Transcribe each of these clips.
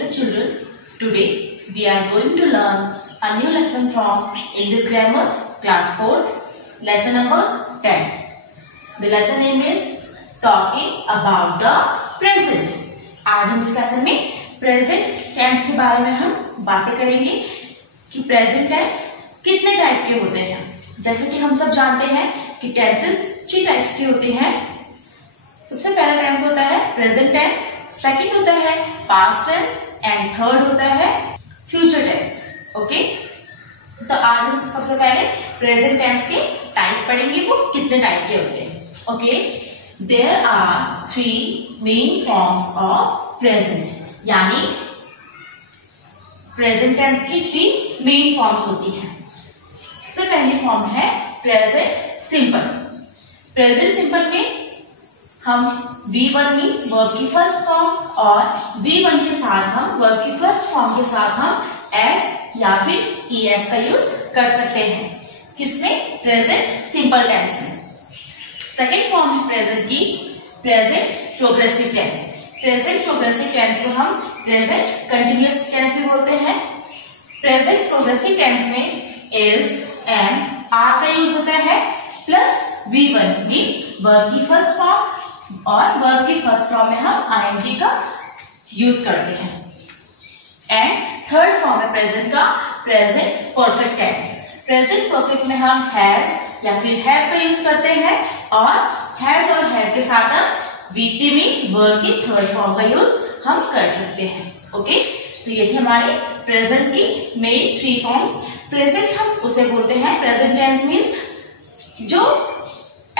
Hello children, today we are going to learn a new lesson from English Grammar class 4th, lesson number 10. The lesson name is Talking about the Present. आज हम इस lesson में present tense के बारे में हम बातें करेंगे कि प्रेजेंट टेंस कितने टाइप के होते हैं। जैसे कि हम सब जानते हैं कि टेंसेस 3 टाइप्स के होते हैं। सबसे पहला टेंस होता है प्रेजेंट टेंस, सेकंड होता है पास्ट टेंस एंड थर्ड होता है फ्यूचर टेंस। ओके, तो आज हम सबसे पहले प्रेजेंट टेंस के टाइप पढ़ेंगे, वो कितने टाइप के होते हैं। Okay, there are 3 main forms of present, यानी प्रेजेंट टेंस की 3 मेन फॉर्म्स होती हैं। सबसे पहली फॉर्म है प्रेजेंट सिंपल। प्रेजेंट सिंपल में हम V1 मीन्स वर्ब की फर्स्ट फॉर्म और V1 के साथ हम वर्ब की फर्स्ट फॉर्म के साथ हम S या फिर ES का यूज कर सकते हैं। किसमें? प्रेजेंट सिंपल टेंस में। सेकेंड फॉर्म है प्रेजेंट की present progressive tense. Present progressive tense को हम प्रेजेंट कंटिन्यूअस टेंस भी बोलते हैं। प्रेजेंट प्रोग्रेसिव टेंस में इज एंड आर का यूज होता है प्लस V1 मीन्स वर्ब की फर्स्ट फॉर्म और वर्ब की फर्स्ट फॉर्म में हम ING का यूज करते हैं। एंड थर्ड फॉर्म है प्रेजेंट का present perfect tense. Present perfect में हम हैज या फिर हैव का यूज करते हैं और हैज और हैव के साथ हम V3 मीन्स वर्ब की थर्ड फॉर्म का यूज हम कर सकते हैं। ओके, तो ये थी हमारे प्रेजेंट की मेन 3 फॉर्म्स। प्रेजेंट हम उसे बोलते हैं, प्रेजेंट टेंस मीन्स जो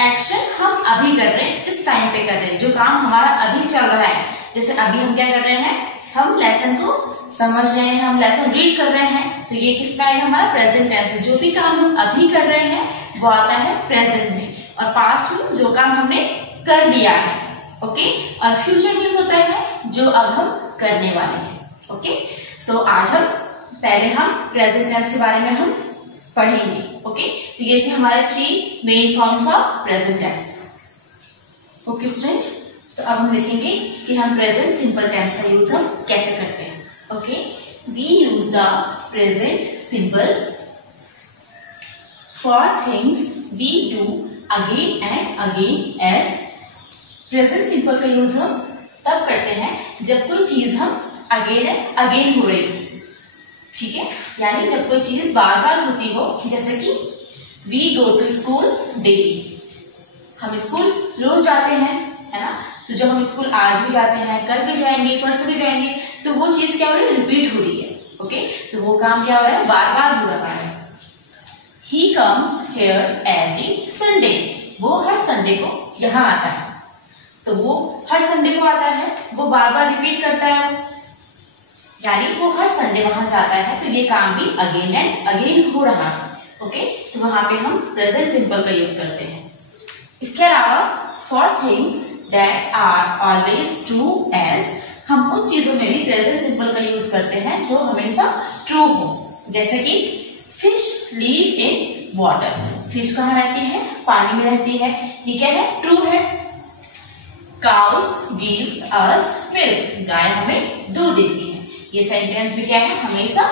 एक्शन हम अभी कर रहे हैं, इस टाइम पे कर रहे हैं, जो काम हमारा अभी चल रहा है। जैसे अभी हम क्या कर रहे हैं, हम लेसन को समझ रहे हैं, हम लेसन रीड कर रहे हैं, तो ये किसका है? हमारा प्रेजेंट टेंस में। जो भी काम हम अभी कर रहे हैं वो आता है प्रेजेंट में, और पास्ट में जो काम हमने कर लिया है। ओके, और फ्यूचर मीन्स होता है जो अब हम करने वाले हैं। ओके, तो आज हम प्रेजेंट टेंस के बारे में हम पढ़ेंगे। ओके, तो ये थे हमारे 3 main forms of present tense. Okay student, तो अब हम देखेंगे कि हम प्रेजेंट सिंपल टेंस का यूज हम कैसे करते हैं। Okay, we use the present simple for things we do again and again as. Present simple का यूज हम तब करते हैं जब कोई चीज हम अगेन एंड अगेन हो रही हो। ठीक है, यानी जब कोई चीज बार बार होती हो, जैसे कि we go to school daily, हम स्कूल रोज जाते हैं, है ना। तो जब हम स्कूल आज भी जाते हैं, कल भी जाएंगे, परसों भी जाएंगे, तो वो चीज क्या हो रही है? रिपीट हो रही है। ओके, तो वो काम क्या हो रहा है? बार बार हो रहा है। He comes here every Sunday, वो हर संडे को यहाँ आता है। तो वो हर संडे को आता है, वो बार बार रिपीट करता है, यानी वो हर संडे वहां जाता है, तो ये काम भी अगेन एंड अगेन हो रहा है। ओके, तो वहां पे हम प्रेजेंट सिंपल का यूज करते हैं। इसके अलावा for things that are always true as, हम उन चीजों में भी प्रेजेंट सिंपल का यूज करते हैं जो हमेशा ट्रू हो। जैसे कि fish leave in water, fish कहाँ रहती है? पानी में रहती है, ये क्या है? ट्रू है। काउस गिव्स अस मिल्क, गाय हमें दूध देती है, ये सेंटेंस भी क्या है? हमेशा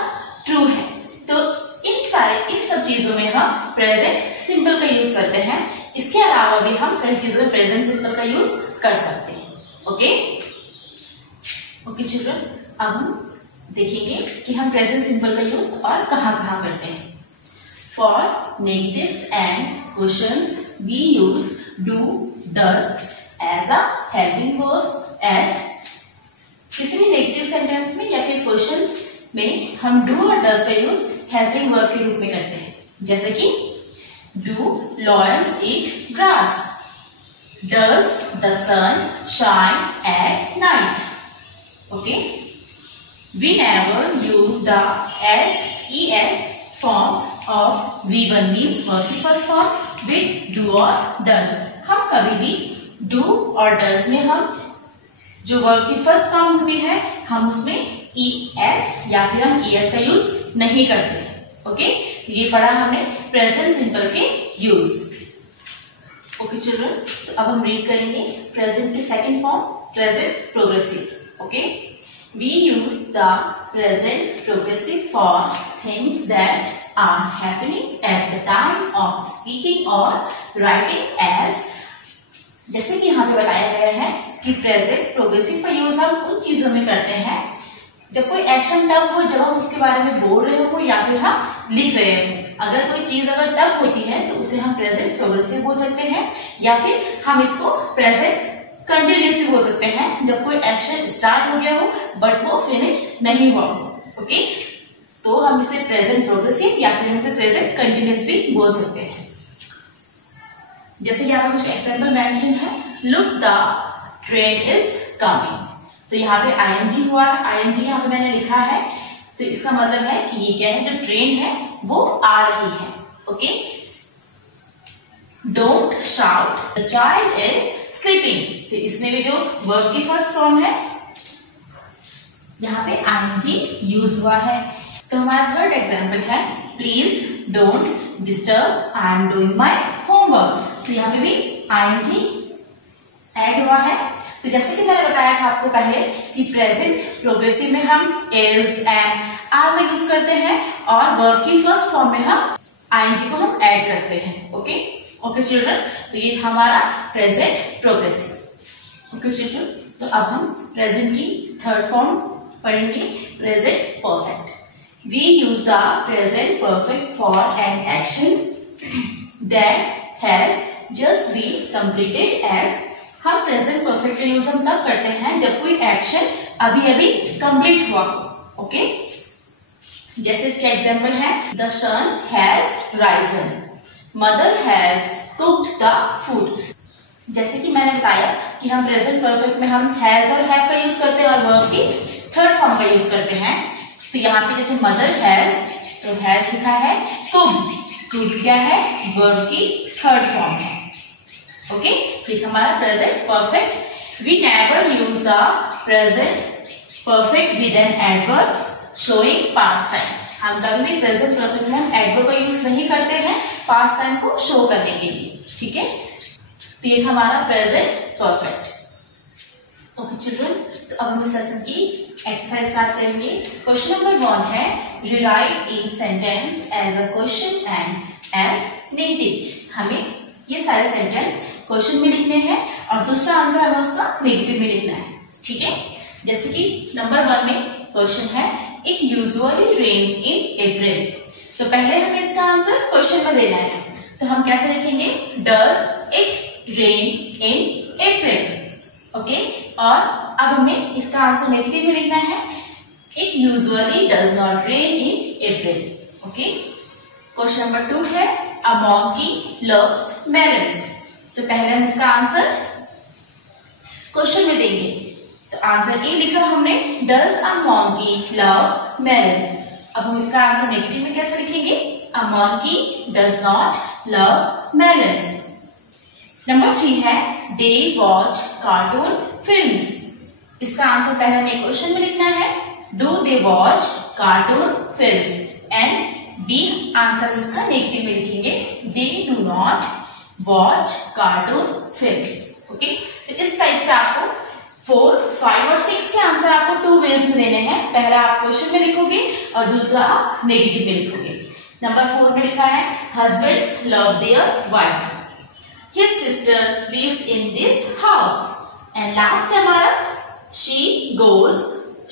ट्रू है। तो इन सब चीजों में हम प्रेजेंट सिंपल का यूज करते हैं। इसके अलावा भी हम कई चीजों में प्रेजेंट सिंपल का यूज कर सकते हैं। ओके, ओके चिल्ड्रन, अब हम देखेंगे कि हम प्रेजेंट सिंपल का यूज और कहाँ करते हैं। For negatives and questions we use do does as a helping verbs as. किसी भी नेगेटिव सेंटेंस में या फिर क्वेश्चंस में हम डू और डज का यूज हेल्पिंग वर्ब के रूप में करते हैं। जैसे कि do lions eat grass, does the sun shine at night. Okay, we never use the SES form of V1 means verb की फर्स्ट फॉर्म विद डू और डज। हम कभी भी डू और डज में हम जो वर्ब की फर्स्ट फॉर्म होती है, हम उसमें ES या फिर हम ES का यूज नहीं करते। ओके, ये पढ़ा हमने प्रेजेंट सिंपल के यूज। ओके चिल्ड्रन, तो अब हम रीड करेंगे प्रेजेंट की second form present progressive. Okay, We use the present progressive for things that are happening at the time of speaking or writing as, जैसे कि यहाँ पे बताया गया है कि प्रेजेंट प्रोग्रेसिव का यूज हम उन चीजों में करते हैं जब कोई एक्शन तब हो जब हम उसके बारे में बोल रहे हो या फिर हम लिख रहे हो। अगर कोई चीज अगर तब होती है तो उसे हम प्रेजेंट प्रोग्रेसिव बोल सकते हैं, या फिर हम इसको प्रेजेंट कंटिन्यूअसली बोल सकते हैं जब कोई एक्शन स्टार्ट हो गया हो बट वो फिनिश नहीं हुआ हो। ओके, तो हम इसे प्रेजेंट प्रोग्रेसिव या फिर हम इसे प्रेजेंट कंटिन्यूअस भी बोल सकते हैं। जैसे यहाँ पे कुछ एग्जाम्पल मेंशन है, look the train is coming. तो यहाँ पे आईएनजी हुआ है, आईएनजी यहाँ पे मैंने लिखा है, तो इसका मतलब है कि ये क्या है, जो ट्रेन है वो आ रही है। Okay, don't shout the child is sleeping. तो इसमें भी जो वर्ब की फर्स्ट फॉर्म है यहाँ पे आईएनजी यूज हुआ है। तो हमारा थर्ड एग्जाम्पल है, please don't disturb, I am doing my homework. तो यहाँ पे भी आईएनजी ऐड हुआ है। तो जैसे कि मैंने बताया था आपको पहले कि प्रेजेंट प्रोग्रेसिव में हम इज, एम, आर का यूज करते हैं और वर्ब की फर्स्ट फॉर्म में हम आईएनजी को हम ऐड करते हैं। ओके ओके चिल्ड्रन, तो ये था हमारा प्रेजेंट प्रोग्रेसिव। ओके चिल्ड्रन, तो अब हम प्रेजेंट की थर्ड फॉर्म पढ़ेंगे, present perfect. We use the present perfect for an action that has just been completed as. हम प्रेजेंट परफेक्ट का यूज हम तब करते हैं जब कोई एक्शन अभी अभी कंप्लीट हुआ हो। ओके, जैसे इसके एग्जांपल है, the sun has risen, mother has cooked the food. जैसे कि मैंने बताया कि हम प्रेजेंट परफेक्ट में हम हैज और हैव का यूज करते हैं और वर्ब की थर्ड फॉर्म का यूज करते हैं। तो यहाँ पे जैसे मदर हैज, तो हैज लिखा है, कुक्ड, कुक्ड क्या है, वर्ब की थर्ड फॉर्म है। ओके, ये हमारा present perfect. We never use the present perfect with an adverb showing past time. हम कभी भी प्रेजेंट परफेक्ट में हम एडवर्ब का यूज नहीं करते हैं पास्ट टाइम को शो करने के लिए। ठीक है, तो ये हमारा प्रेजेंट परफेक्ट। ओके चिल्ड्रन, तो अब हम इस सेशन की एक्सरसाइज स्टार्ट करेंगे। क्वेश्चन नंबर 1 है, rewrite each sentence as a question and as negative. हमें ये सारे सेंटेंस क्वेश्चन में लिखने हैं और दूसरा आंसर हमें उसका नेगेटिव में लिखना है। ठीक है, जैसे कि नंबर 1 में क्वेश्चन है, इट यूजुअली रेन्स इन अप्रैल। तो पहले हमें इसका आंसर क्वेश्चन में देना है, तो हम कैसे लिखेंगे, does it rain in April. Okay, और अब हमें इसका आंसर नेगेटिव में लिखना है, it usually does not rain in April. Okay, question number 2 है, अ मॉन्की लव्स मेलन्स। तो पहले हम इसका आंसर क्वेश्चन में देंगे, तो आंसर ए लिखा हमने, does a monkey love melons. अब हम इसका आंसर नेगेटिव में कैसे लिखेंगे, a monkey does not love melons. Number 3 है, दे वॉच कार्टून फिल्म्स। इसका आंसर पहले हमें क्वेश्चन में लिखना है, do they watch cartoon films, and B answer इसका नेगेटिव में लिखेंगे, they do not watch cartoon films. Okay, तो इस टाइप से आपको 4, 5 और 6 के आंसर आपको 2 वेज में देने हैं। पहला आप क्वेश्चन में लिखोगे और दूसरा आप नेगेटिव में लिखोगे। नंबर 4 में लिखा है, husbands love their wifes, his sister lives in this house, and last है हमारा, she goes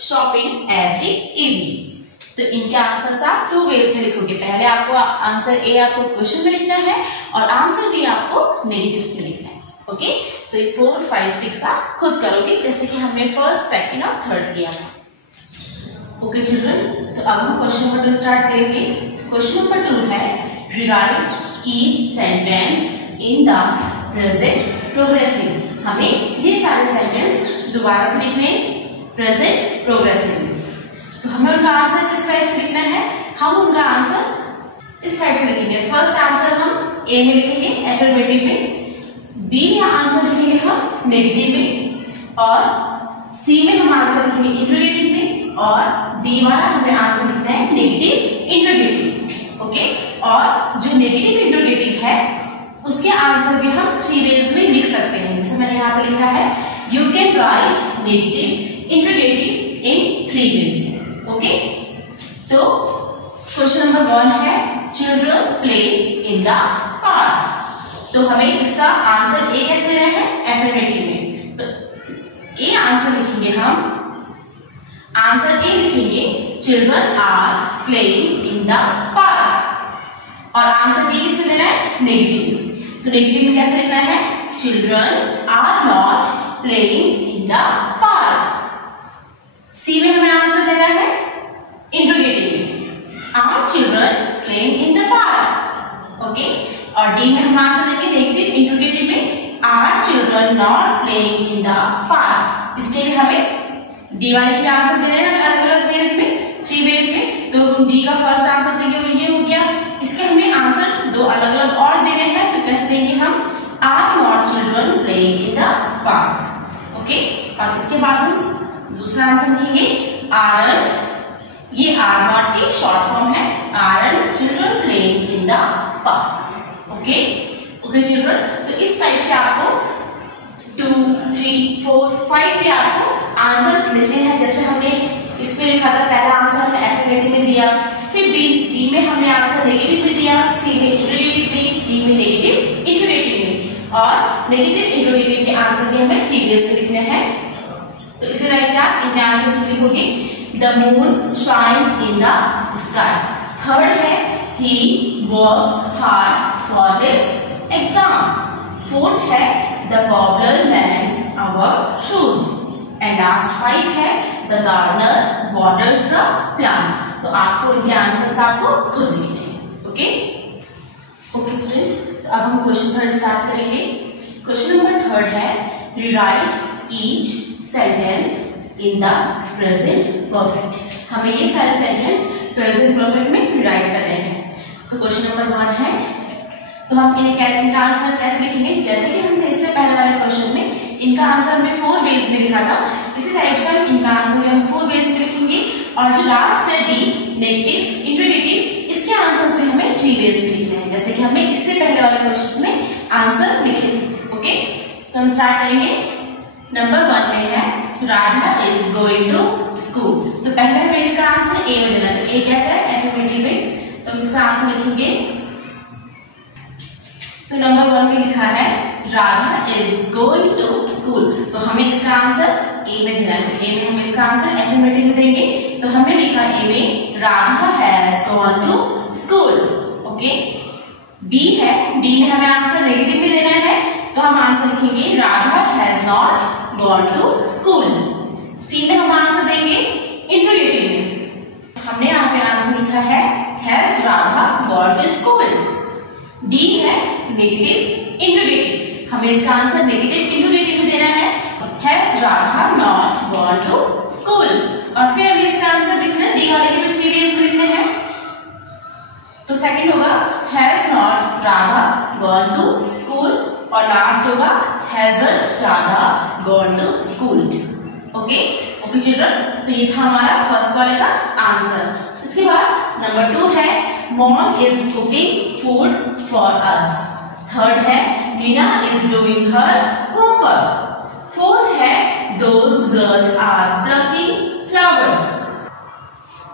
shopping every evening. तो इनके आंसर आप 2 वेज में लिखोगे। पहले आपको आंसर ए आपको क्वेश्चन में लिखना है और आंसर बी आपको नेगेटिव में लिखना है। ओके, तो ये 4, 5, 6 आप खुद करोगे जैसे कि हमने फर्स्ट, सेकंड और थर्ड किया था। ओके चिल्ड्रन, तो अब हम क्वेश्चन नंबर 2 स्टार्ट करेंगे। क्वेश्चन नंबर 2 है, rewrite each sentence in the present progressive. हमें ये सारे सेंटेंस दोबारा से लिखने प्रेजेंट प्रोग्रेसिव। तो हमें उनका आंसर किस टाइप से लिखना है, हम उनका आंसर इस टाइप से लिखेंगे। फर्स्ट आंसर हम ए में लिखेंगे एफर्मेटिव में, बी में आंसर लिखेंगे हम नेगेटिव में, और सी में हम आंसर लिखेंगे इंट्रोगेटिव में, और डी वाला हमें आंसर लिखना है नेगेटिव इंट्रोगेटिव। ओके, और जो नेगेटिव इंट्रोगेटिव है उसके आंसर भी हम 3 वेज में लिख सकते हैं। जैसे मैंने यहाँ पे लिखा है, you can write negative interrogative in 3 ways. Okay, तो क्वेश्चन नंबर 1 है children play in the park. तो हमें इसका आंसर ए कैसे देना है, एफर्मेटिव में। तो ए आंसर लिखेंगे हम, आंसर ए लिखेंगे children are playing in the park, और आंसर बी किसमें देना है, नेगेटिव। तो नेगेटिव में कैसे लिखना है, children are not playing in the park. C में हमें आंसर देना है इंट्रोगेटिव में, are children playing in the park. Okay, और डी में हम आंसर देंगे नेगेटिव इंट्रोगेटिव में, are children not playing in the park. इसके लिए हमें डी वाले के आंसर देने हैं अलग अलग वेज में, 3 वेज में। तो हम डी का फर्स्ट आंसर देंगे वो ये हो गया। इसके हमें आंसर 2 अलग अलग और देने हैं, तो कैसे देंगे हम, are not children playing in the park. Okay, और इसके बाद हम दूसरा आंसर लिखेंगे आरंट, ये आर नॉट की शॉर्ट फॉर्म है, aren't children playing in the park. Okay, okay children, तो इस टाइप से आपको 2, 3, 4, 5 पे आपको आंसर्स लिखने हैं। जैसे हमने इसमें लिखा था, पहला आंसर हमने एफर्मेटिव में दिया, फिर बी में हमने आंसर नेगेटिव में दिया, सी में इंट्रोगेटिव में, डी में नेगेटिव इंट्रोगेटिव में, और नेगेटिव इंट्रोगेटिव के आंसर भी हमें 3 वेज में लिखने हैं। तो इसी तरह से आप इनके आंसर्स लिखोगे, the moon shines in the sky. Third है he works hard for his exam. Fourth है the cobbler mends our shoes, and last 5 है the gardener waters the plant. तो आपको इनके आंसर्स आपको खुद लिखने हैं। ओके, ओके स्टूडेंट, तो अब हम क्वेश्चन 3 स्टार्ट करेंगे। क्वेश्चन नंबर 3 है rewrite each sentence in the present perfect. हमें ये सारे सेंटेंस प्रेजेंट परफेक्ट में रीराइट करने हैं। तो क्वेश्चन नंबर 1 है, तो हम इनका आंसर कैसे लिखेंगे, जैसे कि हमने इससे पहले वाले क्वेश्चन में इनका आंसर हमने 4 वेज में लिखा था, इसी टाइप से हम इनका आंसर हम 4 वेज में लिखेंगे। और जो लास्ट है डी नेगेटिव इंट्रोगेटिव, इसके आंसर्स में हमें 3 वेज में लिखने हैं, जैसे कि हमने इससे पहले वाले क्वेश्चन में आंसर लिखे थे। ओके, तो हम स्टार्ट करेंगे। नंबर 1 में है Radha is going to school. तो पहले हमें इसका आंसर ए में देना है, तो ए कैसा है, एफर्मेटिव में, तो हम इसका आंसर लिखेंगे। तो नंबर 1 में लिखा है Radha is going to school, तो हमें इसका आंसर ए में देना है, तो ए में हम इसका आंसर एफर्मेटिव में देंगे। तो हमने लिखा ए में Radha has gone to school. Okay, B है, बी में हमें आंसर नेगेटिव में देना है, तो हम आंसर लिखेंगे Radha has not gone to school. C में हम आंसर देंगे इंट्रोगेटिव में, हमने यहाँ पे आंसर लिखा है has Radha gone to school. D है नेगेटिव इंट्रोगेटिव, हमें इसका आंसर नेगेटिव इंट्रोगेटिव में देना है, has Radha not gone to school. और फिर हमें इसका आंसर लिखना है, डी वाले के 3 वेज में लिखने हैं। तो सेकंड होगा has not Radha gone to school, और लास्ट होगा hasn't Radha gone to school. Okay, okay children, तो ये था हमारा फर्स्ट वाले का आंसर। इसके बाद नंबर 2 है mom is cooking food for us. Third है Nina is doing her homework. Fourth है those girls are plucking flowers,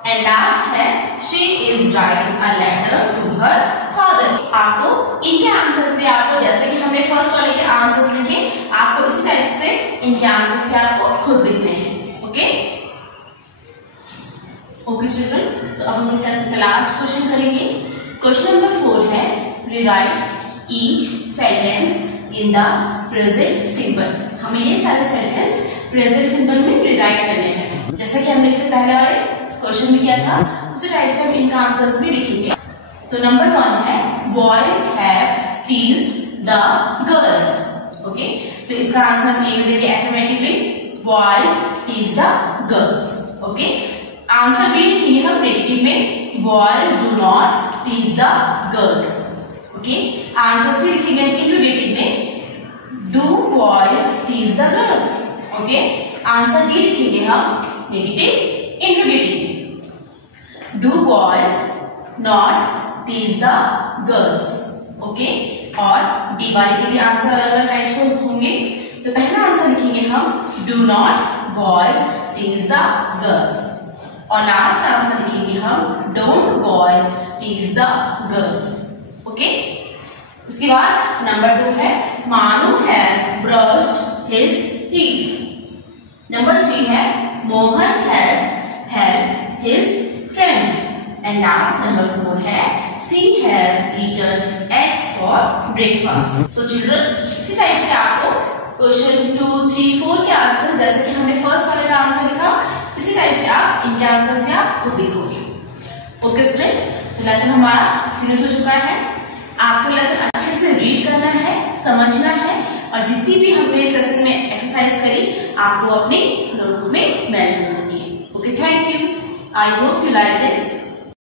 and last है she is writing a letter to her father. आपको इनके आंसर्स भी आपको, जैसे कि हमने फर्स्ट वाले के आंसर्स लिखे, आपको इसी टाइप से इनके आंसर्स भी आपको खुद लिखने हैं। ओके, ओके चिल्ड्रन, तो अब हम इस लेसन का लास्ट क्वेश्चन करेंगे। क्वेश्चन नंबर 4 है rewrite each sentence in the present simple. हमें ये सारे सेंटेंस प्रेजेंट सिंपल में रीराइट करने हैं, जैसे कि हमने इससे पहले वाले क्वेश्चन भी किया था, उसी टाइप से हम इनका आंसर्स भी लिखेंगे। तो नंबर 1 है boys have teased the girls. Okay, तो इसका आंसर हम ए में देंगे एफर्मेटिव में, boys tease the girls. Okay, answer B लिखेंगे हम नेगेटिव में, boys do not tease the girls. Okay, answer C लिखेंगे इंट्रोगेटिव में, do boys tease the girls. Okay, answer D लिखेंगे हम negative interrogative, do boys not tease the girls. Okay, और D वाले के भी आंसर अलग अलग टाइप से होंगे। तो पहला आंसर लिखेंगे हम do not boys tease the girls. और लास्ट आंसर लिखेंगे हम don't boys tease the girls. Okay, उसके बाद नंबर 2 है Manu has brushed his teeth. Number 3 है Mohan has helped his friends. And last number 4 है she has eaten eggs for breakfast. So children, इसी type से आपको क्वेश्चन 2, 3, 4 के आंसर, जैसे कि हमने फर्स्ट वाले का आंसर लिखा, इसी टाइप से आप इनके आंसर्स में आप खुद लिखोगे। ओके स्टूडेंट, तो लेसन हमारा फिनिश हो चुका है। आपको लेसन अच्छे से रीड करना है, समझना है, और जितनी भी हमने इस लेसन में एक्सरसाइज करी आपको अपनी नोटबुक में मेंशन करनी है। Okay, thank you. I hope you like this.